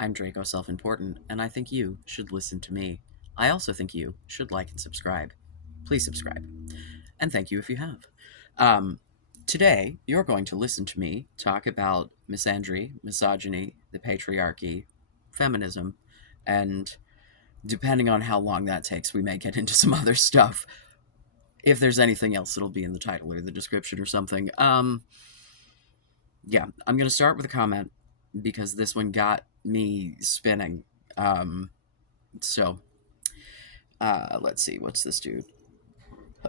I'm Draco Self-Important, and I think you should listen to me. I also think you should like and subscribe. Please subscribe. And thank you if you have. Um, Today, you're going to listen to me talk about misandry, misogyny, the patriarchy, feminism, and depending on how long that takes, we may get into some other stuff. If there's anything else, it'll be in the title or the description or something. Yeah, I'm going to start with a comment because this one got me spinning. Um, So, let's see. What's this dude?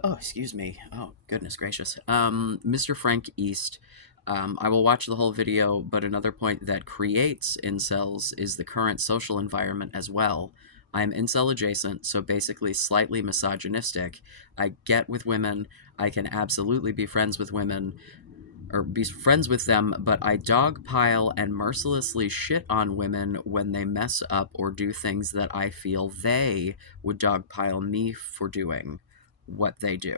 Oh, excuse me. Oh, goodness gracious. Mr. Frank East. I will watch the whole video, but another point that creates incels is the current social environment as well. I'm incel adjacent, so basically slightly misogynistic. I get with women. I can absolutely be friends with women, or be friends with them, but I dogpile and mercilessly shit on women when they mess up or do things that I feel they would dogpile me for doing what they do.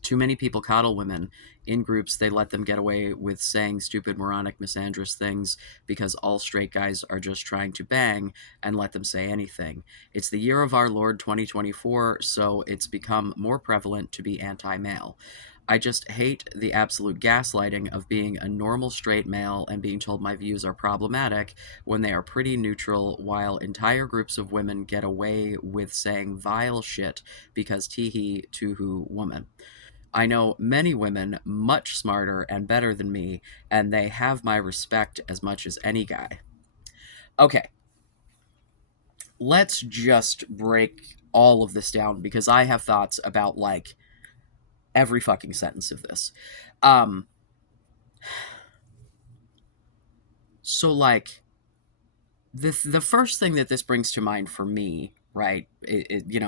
Too many people coddle women in groups. They let them get away with saying stupid, moronic, misandrous things because all straight guys are just trying to bang and let them say anything. It's the year of our Lord 2024, so it's become more prevalent to be anti male. I just hate the absolute gaslighting of being a normal straight male and being told my views are problematic when they are pretty neutral, while entire groups of women get away with saying vile shit because teehee to who woman. I know many women much smarter and better than me, and they have my respect as much as any guy. Okay, let's just break all of this down because I have thoughts about like every fucking sentence of this. Um, so like the first thing that this brings to mind for me, right?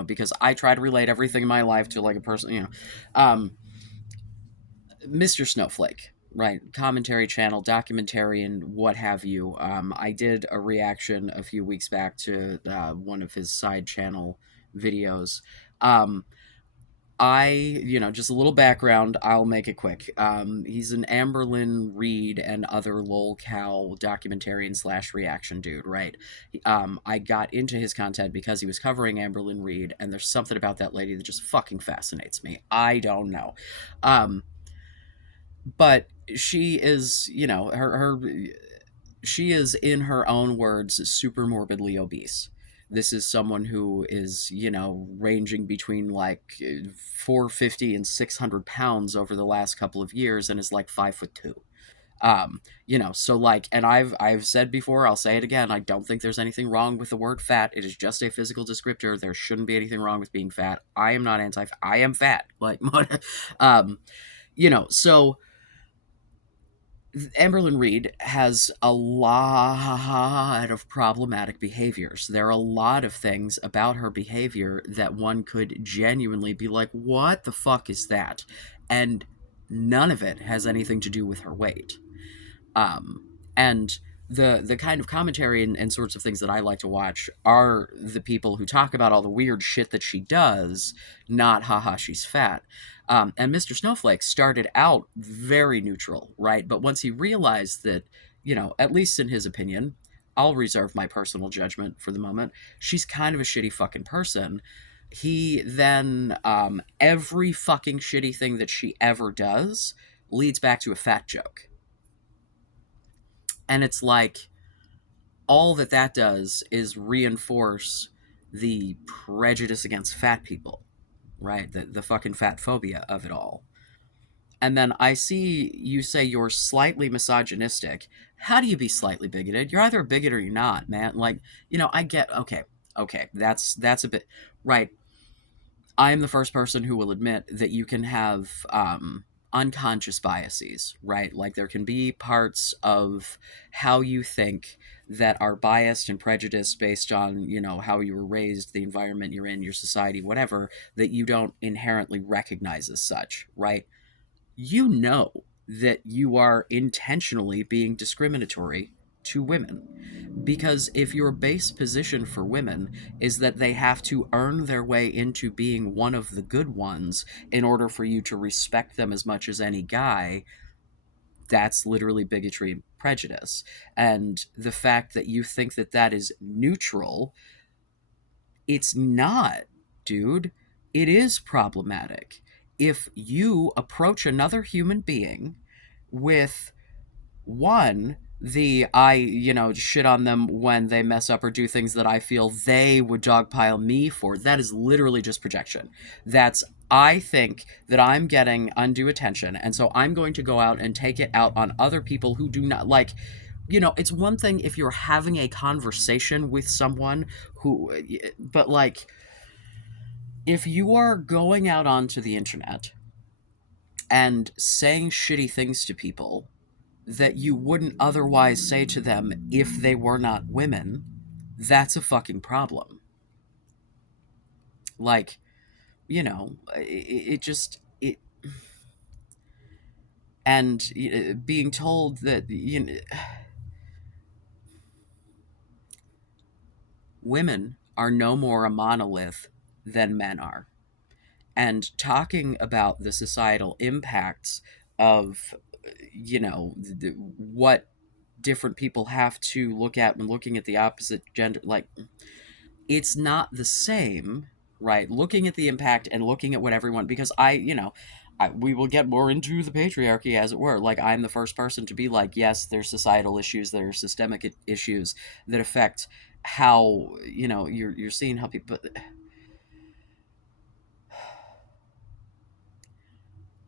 Because I try to relate everything in my life to like a person, Mr. Snowflake, right? Commentary channel, documentarian, what have you. I did a reaction a few weeks back to one of his side channel videos. Um, just a little background, I'll make it quick. He's an Amberlyn Reed and other lol cow documentarian slash reaction dude, right? I got into his content because he was covering Amberlyn Reed, and there's something about that lady that just fucking fascinates me. I don't know. Um, but she is, she is, in her own words, super morbidly obese. This is someone who is, ranging between like 450 and 600 pounds over the last couple of years and is like 5'2". So like, and I've said before, I'll say it again, I don't think there's anything wrong with the word fat. It is just a physical descriptor. There shouldn't be anything wrong with being fat. I am not anti, I am fat. Like, um, so Amberlyn Reed has a lot of problematic behaviors. There are a lot of things about her behavior that one could genuinely be like, what the fuck is that? And none of it has anything to do with her weight. And the kind of commentary and sorts of things that I like to watch are the people who talk about all the weird shit that she does, not haha she's fat. And Mr. Snowflake started out very neutral, right? But once he realized that, at least in his opinion, I'll reserve my personal judgment for the moment, she's kind of a shitty fucking person. He then, every fucking shitty thing that she ever does leads back to a fat joke. And it's like, all that does is reinforce the prejudice against fat people, right? The fucking fat phobia of it all. And then I see you say you're slightly misogynistic. How do you be slightly bigoted? You're either a bigot or you're not, man. Like, I get, okay, that's a bit right. I am the first person who will admit that you can have unconscious biases, right? Like there can be parts of how you think that are biased and prejudiced based on, how you were raised, the environment you're in, your society, whatever, that you don't inherently recognize as such, right? You know that you are intentionally being discriminatory to women. Because if your base position for women is that they have to earn their way into being one of the good ones in order for you to respect them as much as any guy, that's literally bigotry and prejudice. And the fact that you think that that is neutral, it's not, dude. It is problematic. If you approach another human being with one, the I, shit on them when they mess up or do things that I feel they would dogpile me for, that is literally just projection. That's, I think that I'm getting undue attention, and so I'm going to go out and take it out on other people who do not like. It's one thing if you're having a conversation with someone who, but like, if you are going out onto the internet and saying shitty things to people that you wouldn't otherwise say to them if they were not women, that's a fucking problem. Like, it just it and being told that women are no more a monolith than men are, and talking about the societal impacts of what different people have to look at when looking at the opposite gender, like, it's not the same, right? Looking at the impact and looking at what everyone, because we will get more into the patriarchy, as it were. Like, I'm the first person to be like, yes, there's societal issues, there are systemic issues that affect how, you're seeing how people. But,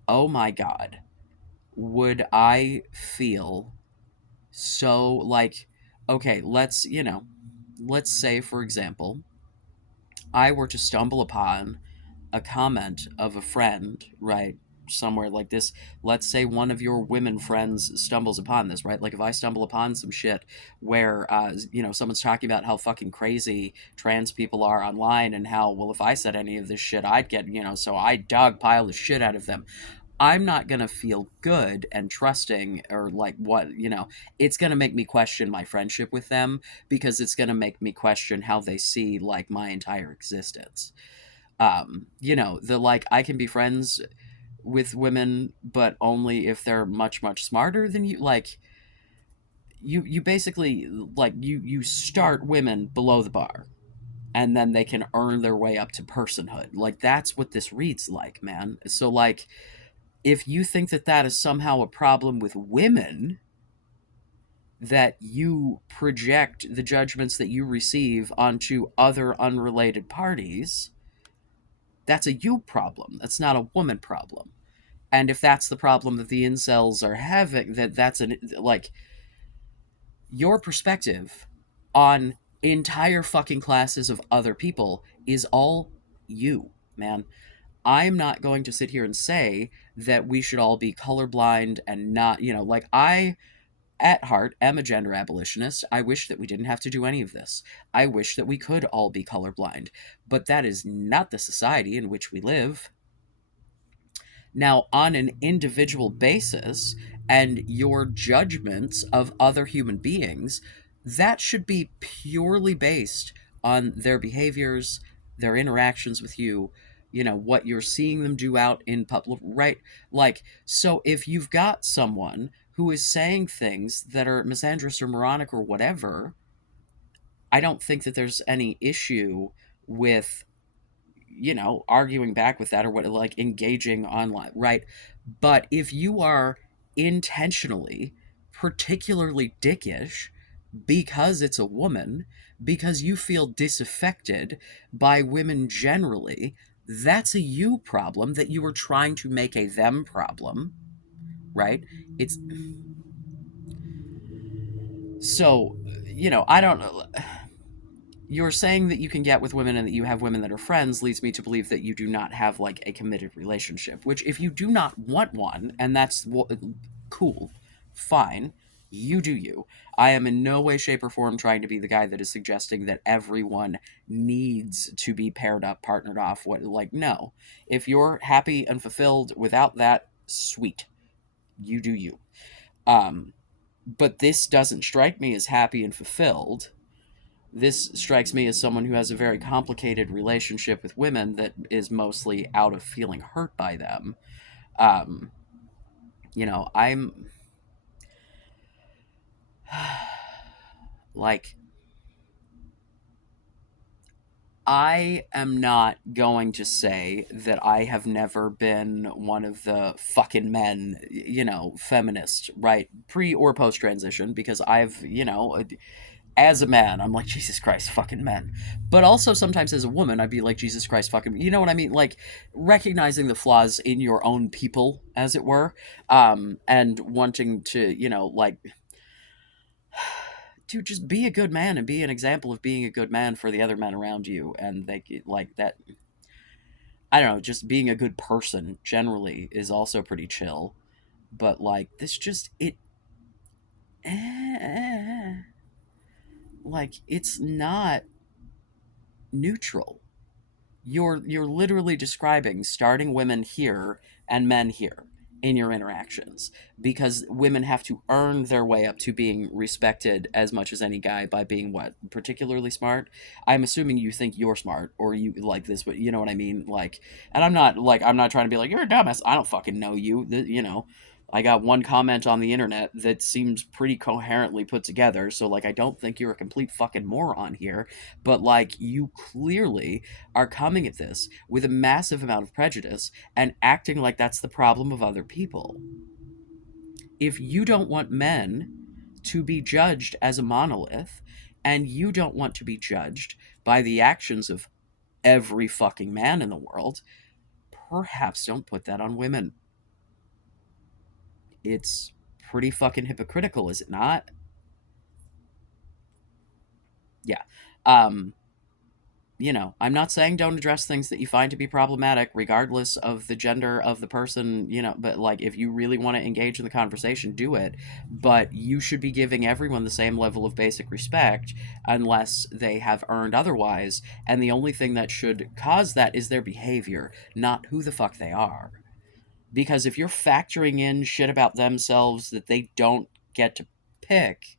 oh my God, would I feel so like, okay, let's say, for example, I were to stumble upon a comment of a friend, right? Somewhere like this. Let's say one of your women friends stumbles upon this, right? Like, if I stumble upon some shit where, someone's talking about how fucking crazy trans people are online and how, well, if I said any of this shit, I'd get, so I dogpile the shit out of them. I'm not going to feel good and trusting, or like, what, it's going to make me question my friendship with them, because it's going to make me question how they see like my entire existence. The like, I can be friends with women, but only if they're much, much smarter than you. Like, you basically, like, you start women below the bar, and then they can earn their way up to personhood. Like, that's what this reads like, man. So like, if you think that that is somehow a problem with women, that you project the judgments that you receive onto other unrelated parties, that's a you problem. That's not a woman problem. And if that's the problem that the incels are having, that's an, like, your perspective on entire fucking classes of other people is all you, man. I'm not going to sit here and say that we should all be colorblind and not, like, I, at heart, am a gender abolitionist. I wish that we didn't have to do any of this. I wish that we could all be colorblind. But that is not the society in which we live. Now, on an individual basis, and your judgments of other human beings, that should be purely based on their behaviors, their interactions with you, what you're seeing them do out in public, right? Like, so if you've got someone who is saying things that are misandrous or moronic or whatever, I don't think that there's any issue with, arguing back with that, or what, like, engaging online, right? But if you are intentionally particularly dickish because it's a woman, because you feel disaffected by women generally, that's a you problem that you were trying to make a them problem, right? It's so, I don't know. You're saying that you can get with women and that you have women that are friends leads me to believe that you do not have like a committed relationship, which, if you do not want one, and that's cool, fine, you do you. I am in no way, shape, or form trying to be the guy that is suggesting that everyone needs to be paired up, partnered off. What, like, no. If you're happy and fulfilled without that, sweet. You do you. But this doesn't strike me as happy and fulfilled. This strikes me as someone who has a very complicated relationship with women that is mostly out of feeling hurt by them. Um, I'm Like, I am not going to say that I have never been one of the fucking men, feminist, right? Pre or post transition, because I've, as a man, I'm like, Jesus Christ, fucking men. But also sometimes as a woman, I'd be like, Jesus Christ, fucking, you know what I mean? Like, recognizing the flaws in your own people, as it were, and wanting to, to just be a good man and be an example of being a good man for the other men around you. And they, like, that, I don't know, just being a good person generally is also pretty chill. But, like, this just, eh, like, it's not neutral. You're literally describing starting women here and men here in your interactions, because women have to earn their way up to being respected as much as any guy by being what, particularly smart. I'm assuming you think you're smart, or you like this, but you know what I mean, like. And I'm not trying to be like, you're a dumbass, I don't fucking know you, I got one comment on the internet that seems pretty coherently put together, so like I don't think you're a complete fucking moron here. But like, you clearly are coming at this with a massive amount of prejudice and acting like that's the problem of other people. If you don't want men to be judged as a monolith, and you don't want to be judged by the actions of every fucking man in the world, perhaps don't put that on women. It's pretty fucking hypocritical, is it not? Yeah. Um, I'm not saying don't address things that you find to be problematic, regardless of the gender of the person, but like, if you really want to engage in the conversation, do it. But you should be giving everyone the same level of basic respect unless they have earned otherwise. And the only thing that should cause that is their behavior, not who the fuck they are. Because if you're factoring in shit about themselves that they don't get to pick,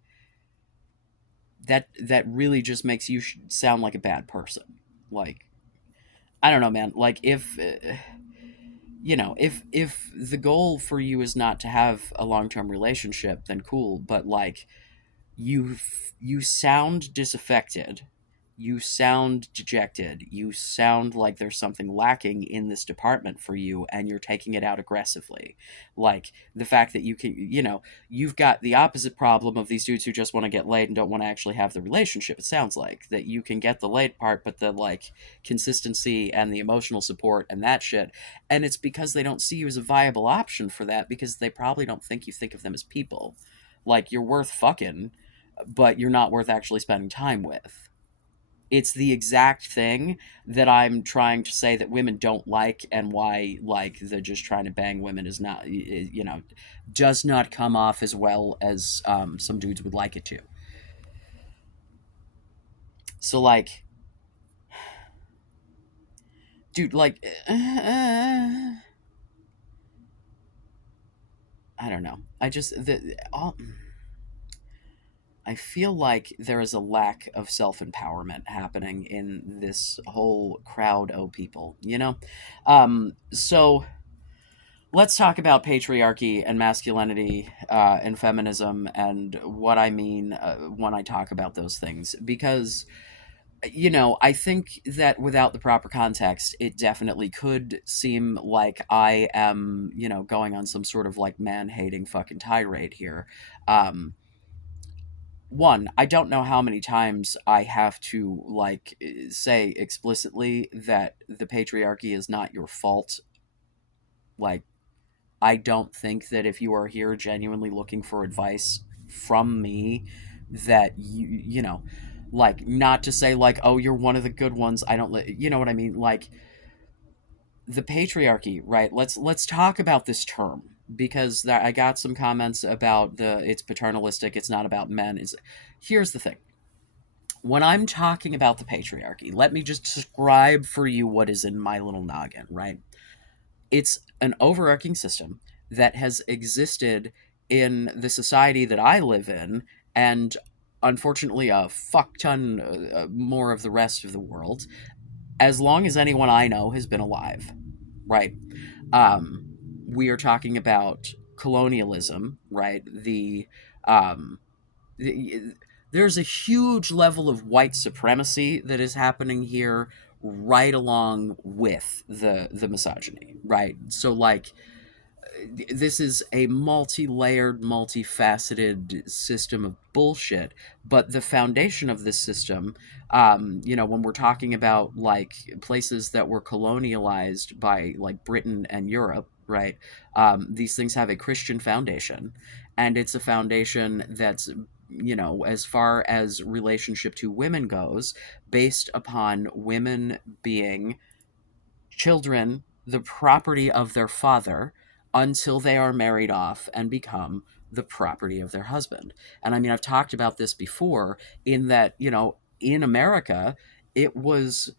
that really just makes you sound like a bad person. Like, I don't know, man. Like, if the goal for you is not to have a long-term relationship, then cool. But like, you sound disaffected, you sound dejected, you sound like there's something lacking in this department for you, and you're taking it out aggressively. Like, the fact that you've got the opposite problem of these dudes who just want to get laid and don't want to actually have the relationship. It sounds like that you can get the laid part, but the like consistency and the emotional support and that shit, and it's because they don't see you as a viable option for that, because they probably don't think you think of them as people. Like, you're worth fucking, but you're not worth actually spending time with. It's the exact thing that I'm trying to say that women don't like, and why, like, the just trying to bang women is not, does not come off as well as some dudes would like it to. So, like, dude, like, I don't know. I feel like there is a lack of self empowerment happening in this whole crowd of people, So let's talk about patriarchy and masculinity and feminism, and what I mean when I talk about those things. Because, I think that without the proper context, it definitely could seem like I am, going on some sort of like man hating fucking tirade here. Um, One, I don't know how many times I have to like say explicitly that the patriarchy is not your fault. Like, I don't think that if you are here genuinely looking for advice from me, that like, not to say like, oh, you're one of the good ones. I don't, you know what I mean? Like, the patriarchy, right? Let's talk about this term, because I got some comments about it's paternalistic. It's not about men. Is Here's the thing. When I'm talking about the patriarchy, let me just describe for you what is in my little noggin, right? It's an overarching system that has existed in the society that I live in, and unfortunately a fuck ton more of the rest of the world, as long as anyone I know has been alive, right? Um, we are talking about colonialism, right? The um, there's a huge level of white supremacy that is happening here, right along with the misogyny, right? So like this is a multi-layered, multifaceted system of bullshit. But the foundation of this system, when we're talking about like places that were colonialized by like Britain and Europe, right? These things have a Christian foundation, and it's a foundation that's, as far as relationship to women goes, based upon women being children the property of their father until they are married off and become the property of their husband. And I mean, I've talked about this before in that, in America, it was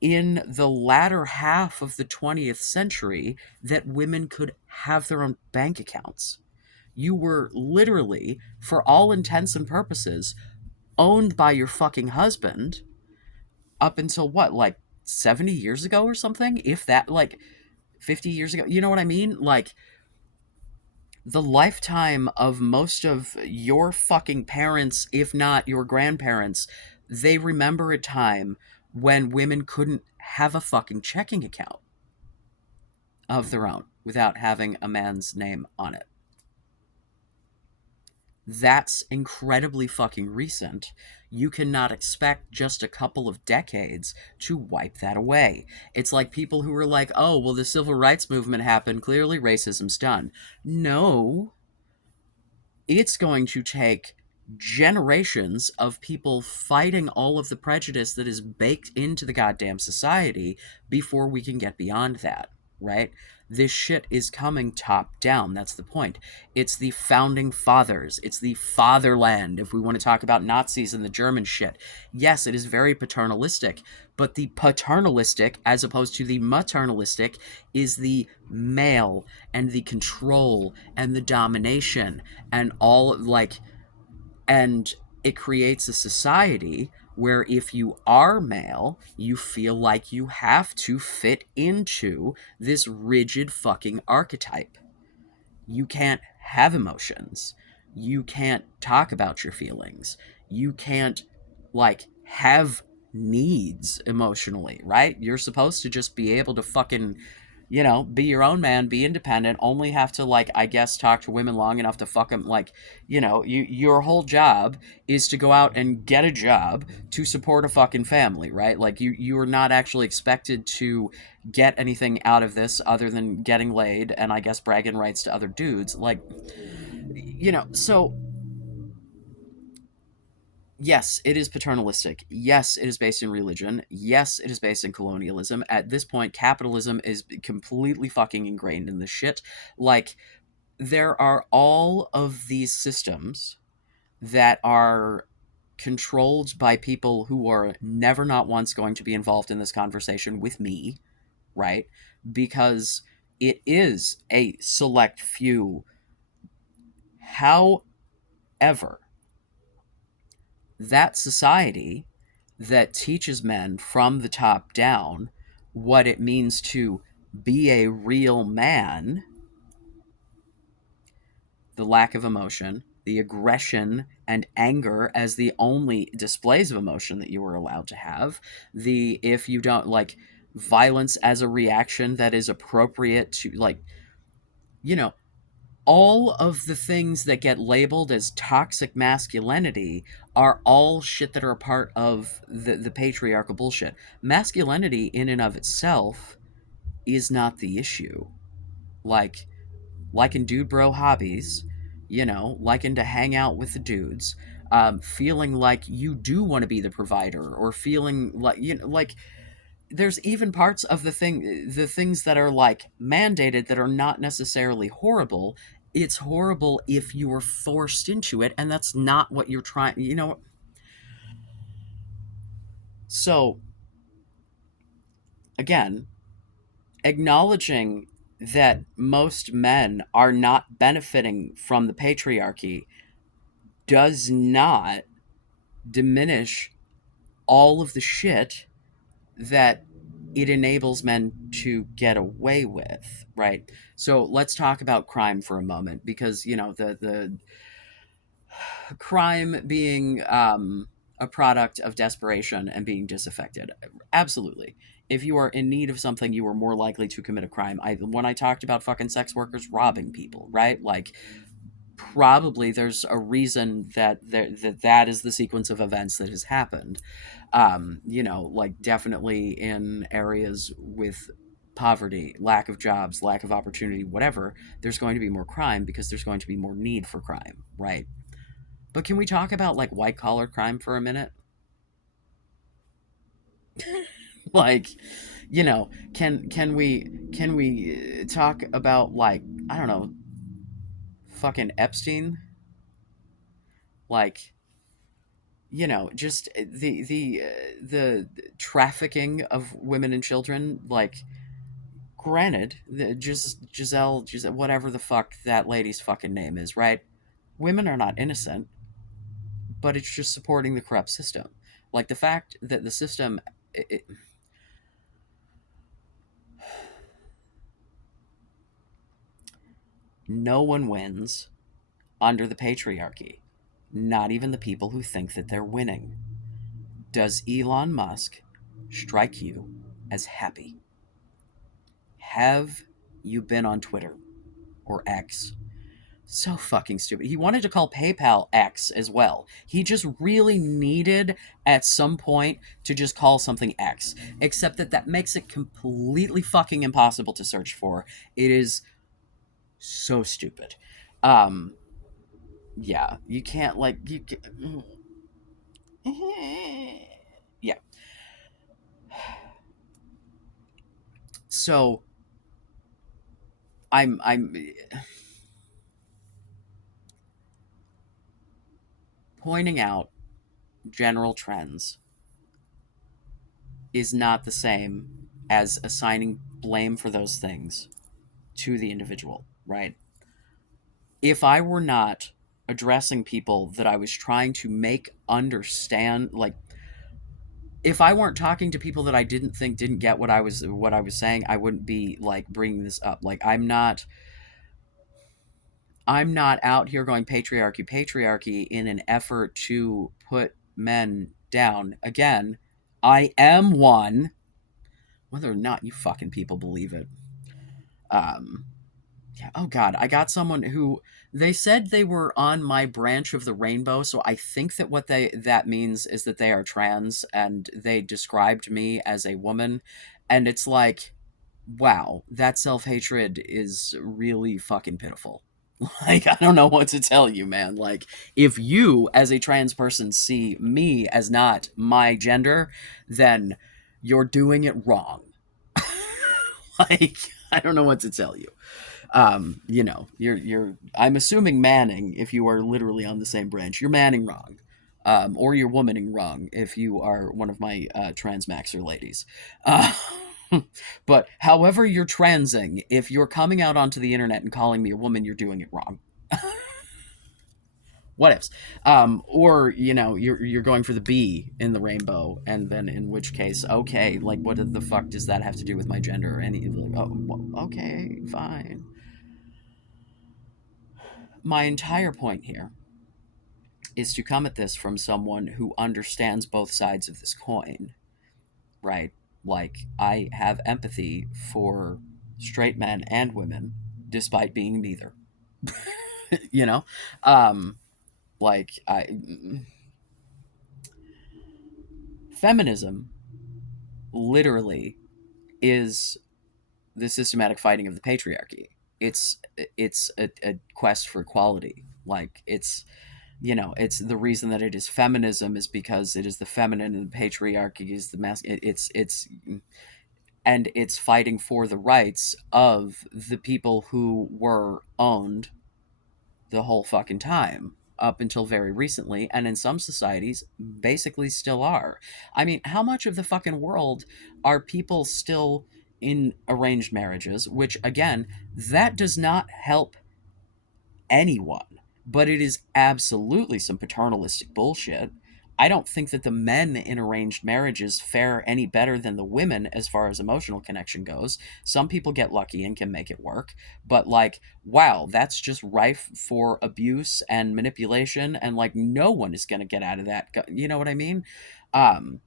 in the latter half of the 20th century that women could have their own bank accounts. You were literally, for all intents and purposes, owned by your fucking husband up until what, like 70 years ago or something? If that, like 50 years ago. You know what I mean? Like the lifetime of most of your fucking parents, if not your grandparents, they remember a time when women couldn't have a fucking checking account of their own without having a man's name on it. That's incredibly fucking recent. You cannot expect just a couple of decades to wipe that away. It's like people who are like, oh, well, the civil rights movement happened. Clearly, racism's done. No, it's going to take generations of people fighting all of the prejudice that is baked into the goddamn society before we can get beyond that, right? This shit is coming top down. That's the point. It's the founding fathers. It's the fatherland, if we want to talk about Nazis and the German shit. Yes, it is very paternalistic, but the paternalistic, as opposed to the maternalistic, is the male and the control and the domination and all like, and it creates a society where if you are male, you feel like you have to fit into this rigid fucking archetype. You can't have emotions. You can't talk about your feelings. You can't, like, have needs emotionally, right? You're supposed to just be able to fucking, be your own man, be independent, only have to, like, I guess, talk to women long enough to fuck them, like, your whole job is to go out and get a job to support a fucking family, right? Like, you are not actually expected to get anything out of this other than getting laid and I guess bragging rights to other dudes. Like, so yes, it is paternalistic. Yes, it is based in religion. Yes, it is based in colonialism. At this point, capitalism is completely fucking ingrained in this shit. Like, there are all of these systems that are controlled by people who are never not once going to be involved in this conversation with me, right? Because it is a select few. However, that society that teaches men from the top down what it means to be a real man, the lack of emotion, the aggression and anger as the only displays of emotion that you were allowed to have, the, if you don't like, violence as a reaction that is appropriate to, like, you know, all of the things that get labeled as toxic masculinity are all shit that are a part of the patriarchal bullshit. Masculinity in and of itself is not the issue. Like, liking dude bro hobbies, liking to hang out with the dudes, feeling like you do want to be the provider, or feeling like, like, there's even parts of the things that are like mandated that are not necessarily horrible. It's horrible if you are forced into it, and that's not what you're trying, so again, acknowledging that most men are not benefiting from the patriarchy does not diminish all of the shit that it enables men to get away with, right? So let's talk about crime for a moment, because the Crime being a product of desperation and being disaffected. Absolutely. If you are in need of something, you are more likely to commit a crime. When I talked about fucking sex workers robbing people, right? Like, probably there's a reason that is the sequence of events that has happened. Like, definitely in areas with poverty, lack of jobs, lack of opportunity, whatever, there's going to be more crime because there's going to be more need for crime, right? But can we talk about like white collar crime for a minute? Like, can we talk about, like, I don't know, fucking Epstein? Like, just the trafficking of women and children. Like, granted, just Giselle, whatever the fuck that lady's fucking name is, right? Women are not innocent, but it's just supporting the corrupt system. Like, the fact that the system, no one wins under the patriarchy, not even the people who think that they're winning. Does Elon Musk strike you as happy? Have you been on Twitter or X? So fucking stupid. He wanted to call PayPal X as well. He just really needed at some point to just call something X. Except that makes it completely fucking impossible to search for. It is so stupid. Um, yeah, you can't, like, you can, yeah. So I'm pointing out general trends is not the same as assigning blame for those things to the individual, right? If I were not addressing people that I was trying to make understand, like, if I weren't talking to people that I didn't think didn't get what I was saying, I wouldn't be like bringing this up. Like, I'm not out here going patriarchy, patriarchy in an effort to put men down. Again, I am one, whether or not you fucking people believe it. Um, yeah, oh God, I got someone who they said they were on my branch of the rainbow, so I think that what that means is that they are trans, and they described me as a woman, and it's like, wow, that self-hatred is really fucking pitiful. Like, I don't know what to tell you, man. Like, if you as a trans person see me as not my gender, then you're doing it wrong. Like, I don't know what to tell you. You're I'm assuming Manning, if you are literally on the same branch, you're Manning wrong. Or you're womaning wrong if you are one of my transmaxer ladies. Uh, but however you're transing, if you're coming out onto the internet and calling me a woman, you're doing it wrong. What ifs? Or you're going for the B in the rainbow, and then in which case, okay, like, what the fuck does that have to do with my gender? And like, oh, well, okay, fine. My entire point here is to come at this from someone who understands both sides of this coin, right? Like, I have empathy for straight men and women, despite being neither. you know, um, like, feminism literally is the systematic fighting of the patriarchy. It's a quest for equality. Like, it's the reason that it is feminism is because it is the feminine, and the patriarchy is the it's and it's fighting for the rights of the people who were owned the whole fucking time up until very recently, and in some societies basically still are. I mean, how much of the fucking world are people still in arranged marriages, which, again, that does not help anyone, but it is absolutely some paternalistic bullshit. I don't think that the men in arranged marriages fare any better than the women as far as emotional connection goes. Some people get lucky and can make it work, but like, wow, that's just rife for abuse and manipulation, and like, no one is going to get out of that. You know what I mean? Um,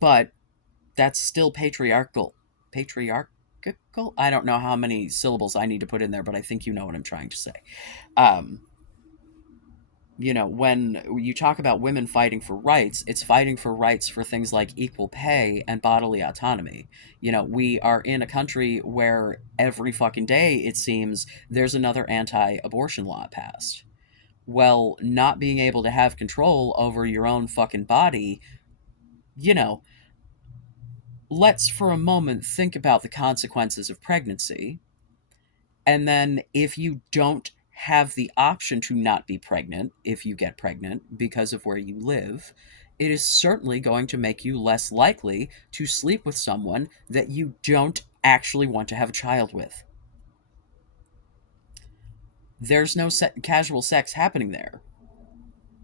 but that's still patriarchal. Patriarchal? I don't know how many syllables I need to put in there, but I think you know what I'm trying to say. Um, when you talk about women fighting for rights, it's fighting for rights for things like equal pay and bodily autonomy. We are in a country where every fucking day, it seems, there's another anti abortion law passed. Well, not being able to have control over your own fucking body, you know, let's for a moment think about the consequences of pregnancy. And then if you don't have the option to not be pregnant, if you get pregnant because of where you live, it is certainly going to make you less likely to sleep with someone that you don't actually want to have a child with. There's no casual sex happening there.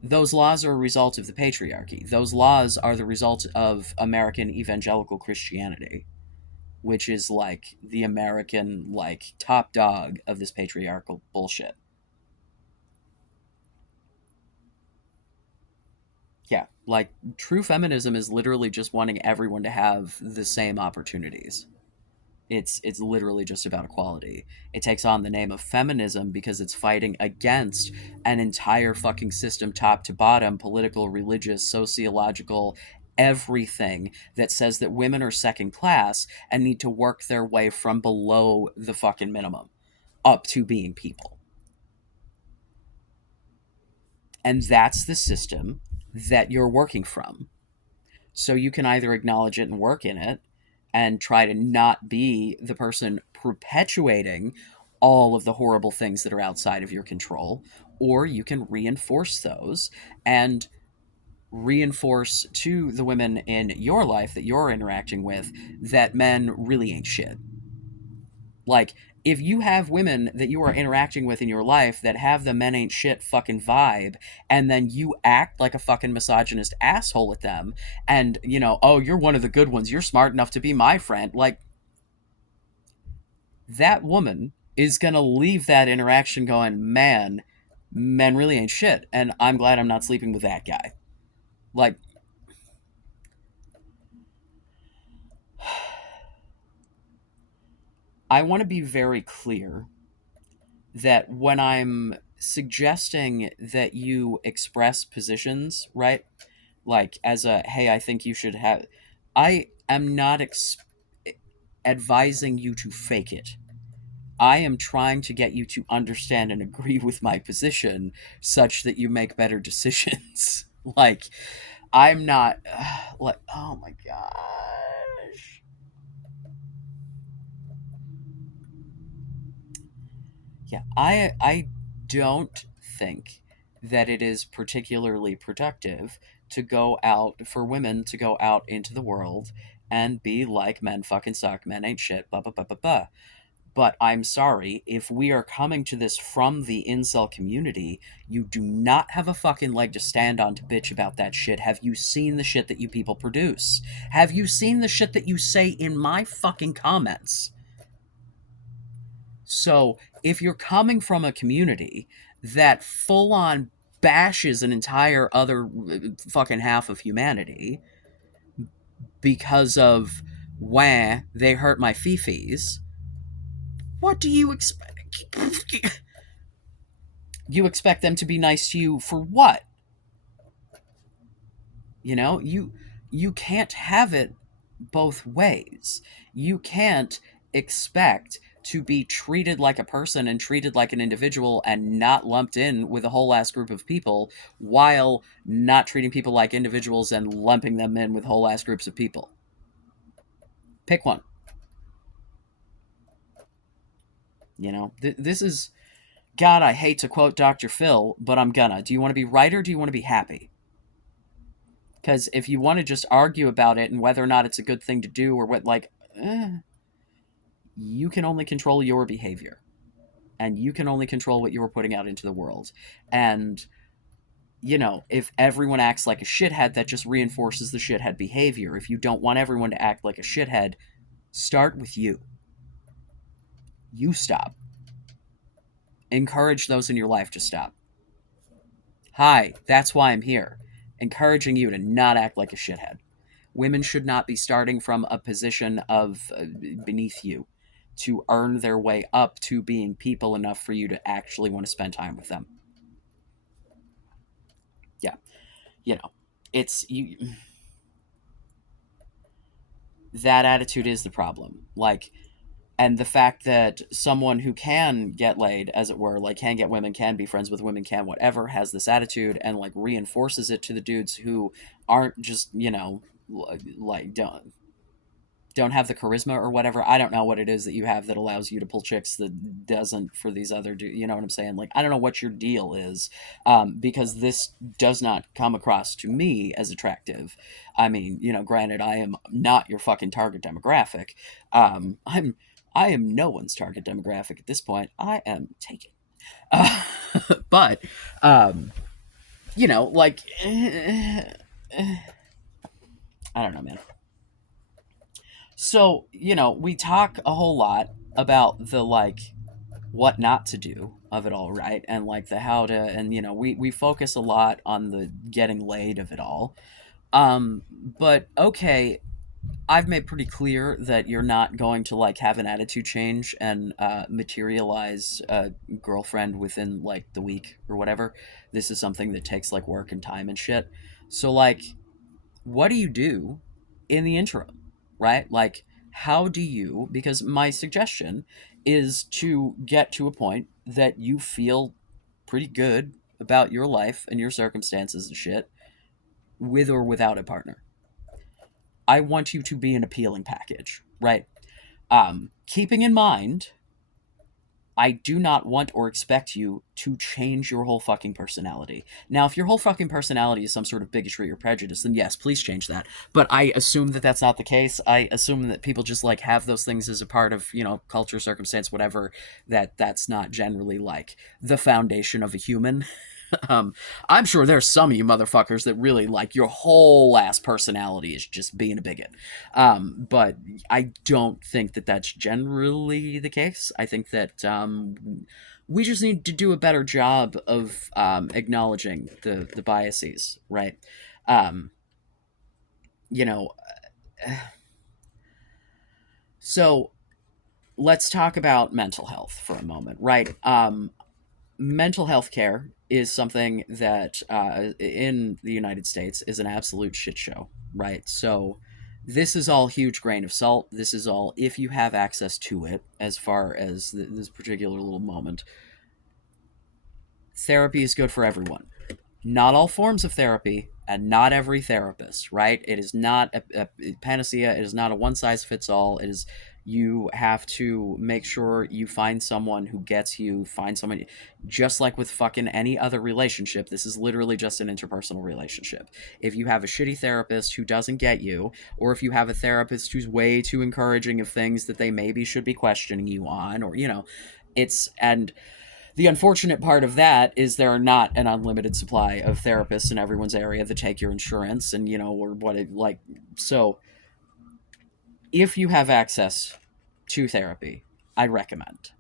Those laws are a result of the patriarchy. Those laws are the result of American evangelical Christianity, which is like the American, like, top dog of this patriarchal bullshit. Yeah, like, true feminism is literally just wanting everyone to have the same opportunities. It's literally just about equality. It takes on the name of feminism because it's fighting against an entire fucking system, top to bottom, political, religious, sociological, everything, that says that women are second class and need to work their way from below the fucking minimum up to being people. And that's the system that you're working from. So you can either acknowledge it and work in it and try to not be the person perpetuating all of the horrible things that are outside of your control, or you can reinforce those and reinforce to the women in your life that you're interacting with that men really ain't shit. Like, if you have women that you are interacting with in your life that have the men ain't shit fucking vibe, and then you act like a fucking misogynist asshole with them, and, oh, you're one of the good ones, you're smart enough to be my friend, like, that woman is gonna leave that interaction going, man, men really ain't shit, and I'm glad I'm not sleeping with that guy. Like, I want to be very clear that when I'm suggesting that you express positions, right? Like, as a, hey, I think you should have, I am not advising you to fake it. I am trying to get you to understand and agree with my position such that you make better decisions. Like, I'm not, like, oh my gosh. Yeah, I don't think that it is particularly productive to go out for women to go out into the world and be like, men fucking suck, men ain't shit, blah blah blah blah blah. But I'm sorry, if we are coming to this from the incel community, you do not have a fucking leg to stand on to bitch about that shit. Have you seen the shit that you people produce? Have you seen the shit that you say in my fucking comments? So, if you're coming from a community that full on bashes an entire other fucking half of humanity because of, wah, they hurt my fifis, what do you expect? You expect them to be nice to you for what? You can't have it both ways. You can't expect to be treated like a person and treated like an individual and not lumped in with a whole ass group of people, while not treating people like individuals and lumping them in with whole ass groups of people. Pick one. This is, God, I hate to quote Dr. Phil, but I'm gonna. Do you want to be right or do you want to be happy? Because if you want to just argue about it and whether or not it's a good thing to do or what, like, you can only control your behavior. And you can only control what you're putting out into the world. And if everyone acts like a shithead, that just reinforces the shithead behavior. If you don't want everyone to act like a shithead, start with you. You stop. Encourage those in your life to stop. Hi, that's why I'm here. Encouraging you to not act like a shithead. Women should not be starting from a position of beneath you to earn their way up to being people enough for you to actually want to spend time with them. Yeah, you know, it's you. That attitude is the problem. Like, and the fact that someone who can get laid, as it were, like can get women, can be friends with women, can whatever, has this attitude and like reinforces it to the dudes who aren't just like don't have the charisma or whatever. I don't know what it is that you have that allows you to pull chicks that doesn't for these other dudes. You know what I'm saying? Like, I don't know what your deal is, because this does not come across to me as attractive. I mean, granted, I am not your fucking target demographic. I am no one's target demographic at this point. I am taken. Uh, but, like, I don't know, man. So, we talk a whole lot about the like what not to do of it all, right? And like the how to, and we focus a lot on the getting laid of it all. But okay, I've made pretty clear that you're not going to like have an attitude change and materialize a girlfriend within like the week or whatever. This is something that takes like work and time and shit. So like, what do you do in the interim, right? Like, how do you, because my suggestion is to get to a point that you feel pretty good about your life and your circumstances and shit with or without a partner. I want you to be an appealing package, right? Keeping in mind I do not want or expect you to change your whole fucking personality. Now, if your whole fucking personality is some sort of bigotry or prejudice, then yes, please change that. But I assume that that's not the case. I assume that people just like have those things as a part of, culture, circumstance, whatever, that's not generally like the foundation of a human. um, I'm sure there's some of you motherfuckers that really like your whole ass personality is just being a bigot. But I don't think that that's generally the case. I think that we just need to do a better job of acknowledging the biases, right? Um, you know, so let's talk about mental health for a moment, right? Mental health care is something that in the United States is an absolute shit show, right? So this is all huge grain of salt. This is all if you have access to it, as far as this particular little moment. Therapy is good for everyone. Not all forms of therapy and not every therapist, right? It is not a panacea. It is not a one size fits all. It is you have to make sure you find someone who gets you, find someone just like with fucking any other relationship. This is literally just an interpersonal relationship. If you have a shitty therapist who doesn't get you, or if you have a therapist who's way too encouraging of things that they maybe should be questioning you on, or it's and the unfortunate part of that is there are not an unlimited supply of therapists in everyone's area that take your insurance and or what it like. So if you have access to therapy, I recommend.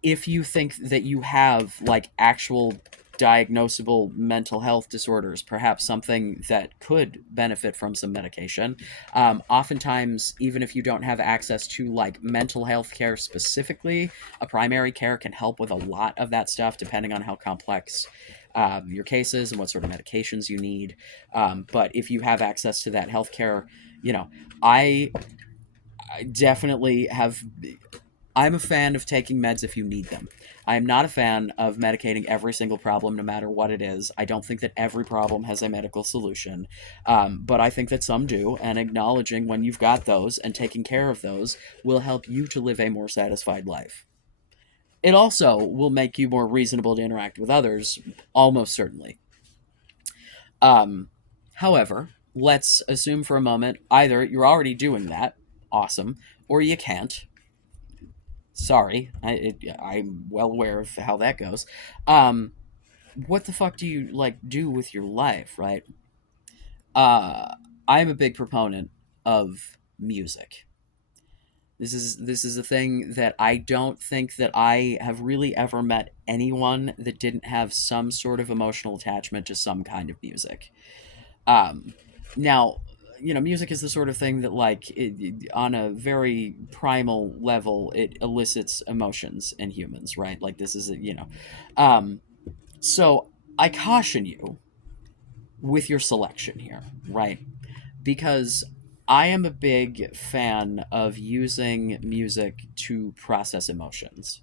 If you think that you have like actual diagnosable mental health disorders, perhaps something that could benefit from some medication. Oftentimes, even if you don't have access to like mental health care specifically, a primary care can help with a lot of that stuff, depending on how complex your case is and what sort of medications you need. But if you have access to that health care, I definitely have. I'm a fan of taking meds if you need them. I am not a fan of medicating every single problem, no matter what it is. I don't think that every problem has a medical solution, but I think that some do, and acknowledging when you've got those and taking care of those will help you to live a more satisfied life. It also will make you more reasonable to interact with others, almost certainly. Um, However, let's assume for a moment either you're already doing that, awesome, or you can't. Sorry, I'm well aware of how that goes. Um, what the fuck do you like do with your life, right? uh I'm a big proponent of music. This is a thing that I don't think that I have really ever met anyone that didn't have some sort of emotional attachment to some kind of music. Um, Now, music is the sort of thing that, like, on a very primal level, it elicits emotions in humans, right? Like, this is um, so I caution you with your selection here, right? Because I am a big fan of using music to process emotions.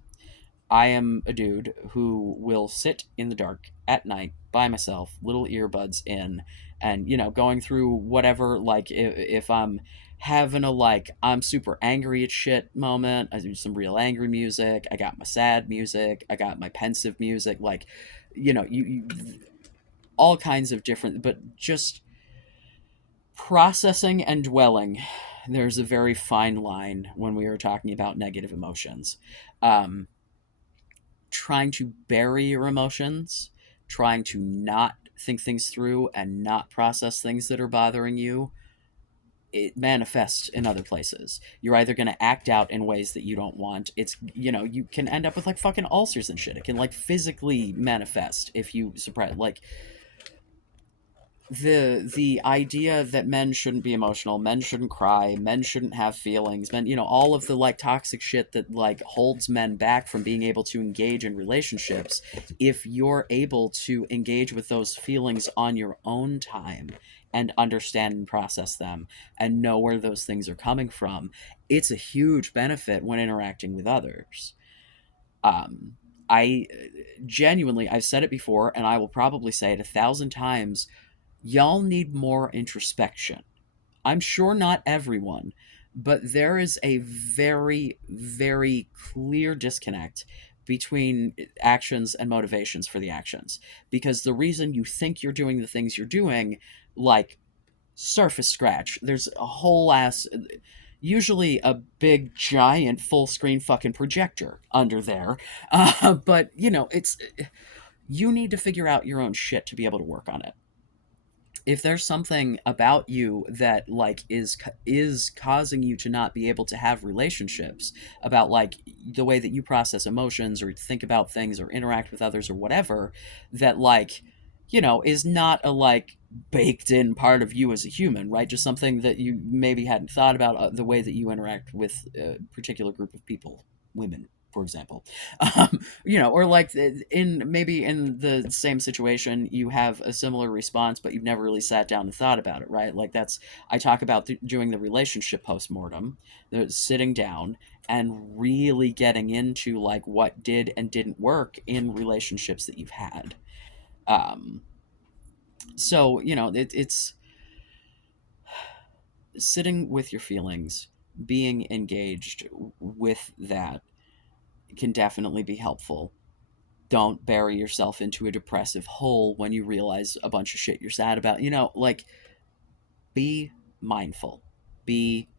I am a dude who will sit in the dark at night by myself, little earbuds in, and going through whatever. Like, if I'm having a, like, I'm super angry at shit moment, I do some real angry music. I got my sad music. I got my pensive music. Like, you all kinds of different, but just processing and dwelling. There's a very fine line when we are talking about negative emotions. Um, Trying to bury your emotions, trying to not think things through and not process things that are bothering you, it manifests in other places. You're either going to act out in ways that you don't want. You can end up with, like, fucking ulcers and shit. It can, like, physically manifest if you suppress, like, the idea that men shouldn't be emotional, men shouldn't cry, men shouldn't have feelings, men, all of the, like, toxic shit that, like, holds men back from being able to engage in relationships. If you're able to engage with those feelings on your own time and understand and process them and know where those things are coming from, it's a huge benefit when interacting with others. I genuinely, I've said it before and I will probably say it 1,000 times, y'all need more introspection. I'm sure not everyone, but there is a very, very clear disconnect between actions and motivations for the actions. Because the reason you think you're doing the things you're doing, like, surface scratch, there's a whole ass, usually a big, giant, full screen fucking projector under there. But, you need to figure out your own shit to be able to work on it. If there's something about you that, like, is causing you to not be able to have relationships, about, like, the way that you process emotions or think about things or interact with others or whatever, that, like, is not a, like, baked in part of you as a human, right? Just something that you maybe hadn't thought about, the way that you interact with a particular group of people, women, for example. Or, like, in maybe in the same situation, you have a similar response, but you've never really sat down and thought about it, right? Like, that's, I talk about doing the relationship postmortem, the sitting down and really getting into, like, what did and didn't work in relationships that you've had. Um, so, it's sitting with your feelings, being engaged with that can definitely be helpful. Don't bury yourself into a depressive hole when you realize a bunch of shit you're sad about. Like, be mindful, be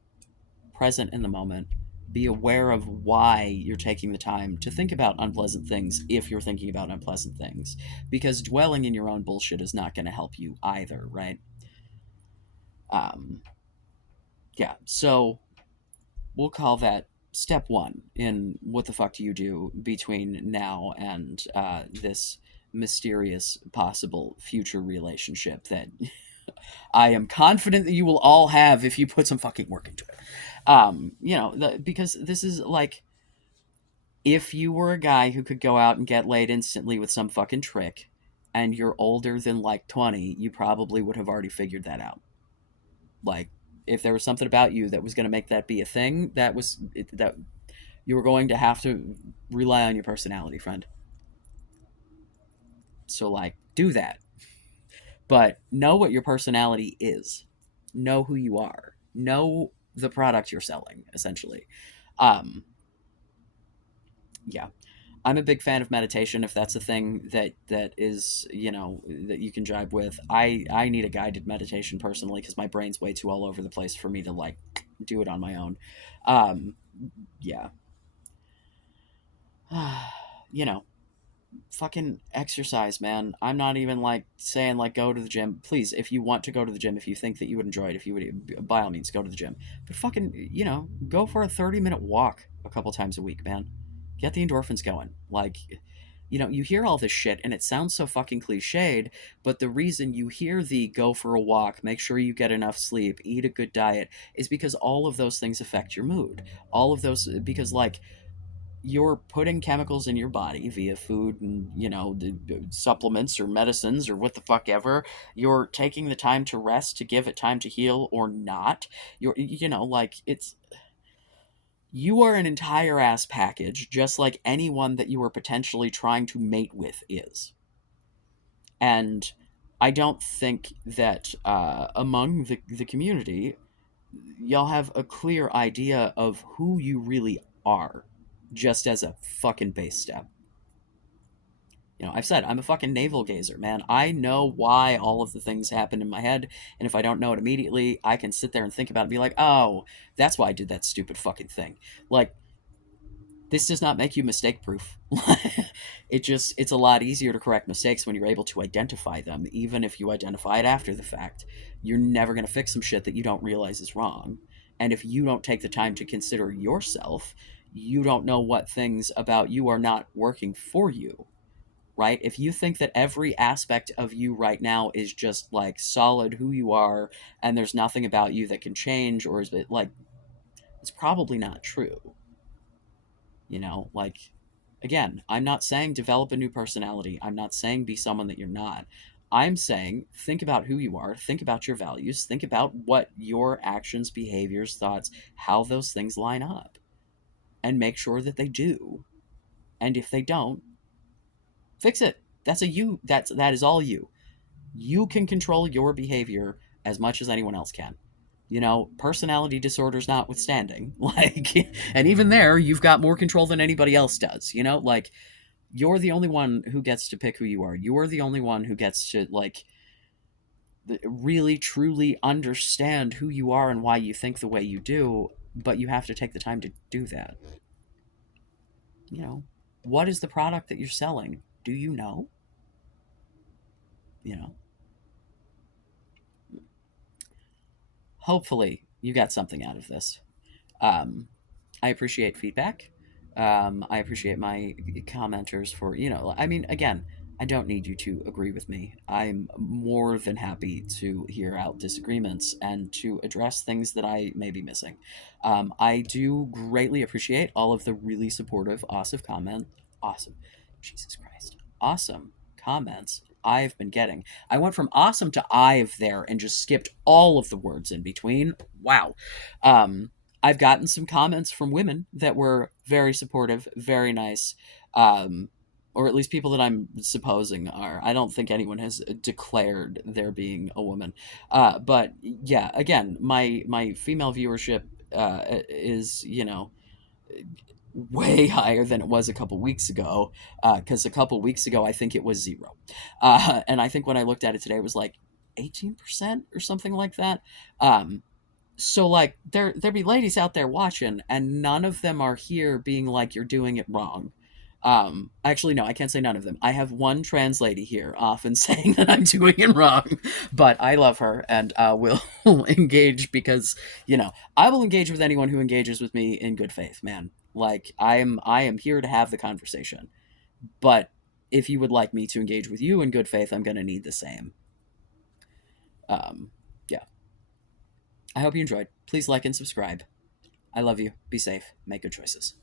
present in the moment, be aware of why you're taking the time to think about unpleasant things if you're thinking about unpleasant things. Because dwelling in your own bullshit is not going to help you either, right? Um, yeah, so we'll call that step one in what the fuck do you do between now and this mysterious possible future relationship that I am confident that you will all have if you put some fucking work into it. Because this is like, if you were a guy who could go out and get laid instantly with some fucking trick and you're older than, like, 20, you probably would have already figured that out. Like, if there was something about you that was going to make that be a thing, that you were going to have to rely on your personality, friend. So, like, do that. But know what your personality is. Know who you are. Know the product you're selling, essentially. Um, yeah. I'm a big fan of meditation. If that's a thing that is, that you can jibe with. I need a guided meditation personally because my brain's way too all over the place for me to, like, do it on my own. Um, yeah. you know fucking exercise, man. I'm not even like saying like go to the gym. Please, if you want to go to the gym, if you think that you would enjoy it, if you would, by all means, go to the gym. But fucking, go for a 30-minute walk a couple times a week, man. Get the endorphins going. Like, you hear all this shit and it sounds so fucking cliched, but the reason you hear the go for a walk, make sure you get enough sleep, eat a good diet, is because all of those things affect your mood. All of those, because like, you're putting chemicals in your body via food and the supplements or medicines or what the fuck ever. You're taking the time to rest, to give it time to heal or not. Like, it's, you are an entire ass package, just like anyone that you are potentially trying to mate with is. And I don't think that among the community, y'all have a clear idea of who you really are, just as a fucking base step. I've said I'm a fucking navel gazer, man. I know why all of the things happen in my head, and if I don't know it immediately, I can sit there and think about it and be like, oh, that's why I did that stupid fucking thing. Like, this does not make you mistake proof. It's a lot easier to correct mistakes when you're able to identify them, even if you identify it after the fact. You're never going to fix some shit that you don't realize is wrong. And if you don't take the time to consider yourself, you don't know what things about you are not working for you, right? If you think that every aspect of you right now is just like solid who you are and there's nothing about you that can change, or is it like, it's probably not true. Like, again, I'm not saying develop a new personality. I'm not saying be someone that you're not. I'm saying think about who you are, think about your values, think about what your actions, behaviors, thoughts, how those things line up, and make sure that they do. And if they don't, fix it. That is all you. You can control your behavior as much as anyone else can. Personality disorders notwithstanding, like, and even there, you've got more control than anybody else does. Like, you're the only one who gets to pick who you are. You're the only one who gets to, like, really truly understand who you are and why you think the way you do. But you have to take the time to do that. You know, what is the product that you're selling? Do you know? You know, hopefully you got something out of this. Um, I appreciate feedback. I appreciate my commenters for, I mean, again, I don't need you to agree with me. I'm more than happy to hear out disagreements and to address things that I may be missing. I do greatly appreciate all of the really supportive, awesome, Jesus Christ, awesome comments I've been getting. I went from awesome to I've there and just skipped all of the words in between. Wow. Um, I've gotten some comments from women that were very supportive, very nice, um, or at least people that I'm supposing are. I don't think anyone has declared there being a woman, but yeah, again, my female viewership is way higher than it was a couple weeks ago, because a couple weeks ago I think it was zero, and I think when I looked at it today it was like 18% or something like that. So like there be ladies out there watching and none of them are here being like you're doing it wrong. Actually no, I can't say none of them. I have one trans lady here often saying that I'm doing it wrong, but I love her and will engage because I will engage with anyone who engages with me in good faith, man. Like, I am here to have the conversation, but if you would like me to engage with you in good faith, I'm going to need the same. um yeah, I hope you enjoyed. Please like and subscribe. I love you. Be safe. Make good choices.